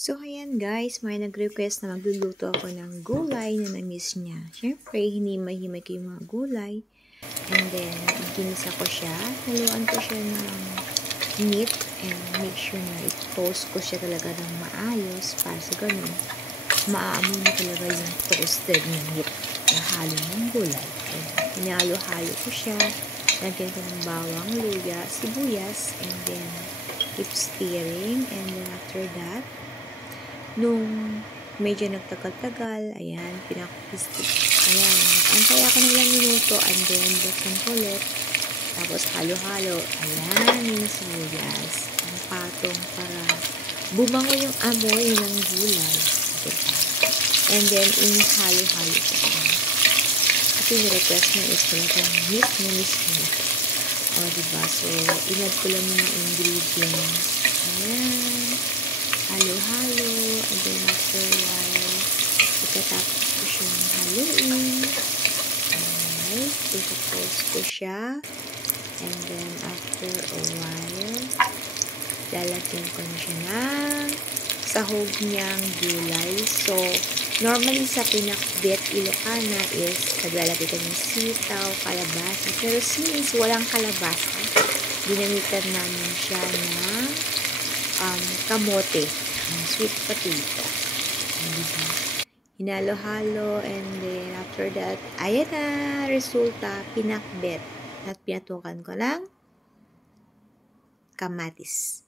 So, ayan guys, may nag-request na magluluto ako ng gulay na na-miss niya. Siyempre, hinimay-himay ko yung mga gulay. And then, ginisa ko siya. Haluan ko siya ng meat and make sure na i-toast ko siya talaga ng maayos para sa ganun. Maaamoy na talaga yung toasted na meat na halo ng gulay. And hinalo-halo ko siya. Lagyan ko ng bawang, luya, sibuyas, and then keep stirring. And then after that, nung medyo nagtagal-tagal, ayan, ayan, nag-antay ako ng ilang minuto, and then buksan ko ulit, tapos halo-halo, ayan, yung sibuyas, ang patong para bumango yung amoy ng gulay, diba? And then, inihalo-halo ko siya. Kasi yung request niya is talagang miss niya. O, diba? So, inad ko lang yung ingredients. Ayan. Halo-halo. And then, after a while, pagkatapos ko siyang haluin. Alright. Ipapause ko siya. And then, after a while, lalagyan ko na siya ng sahog niyang gulay. So, normally sa pinakbet Ilocana is naglalagay ka ng sitaw, kalabasa. Pero since walang kalabasa, ginamitan namin siya ng kamote, sweet potato. Diba? Hinalo-halo, and then after that, ayan na, resulta, pinakbet. At pinatukan ko ng kamatis.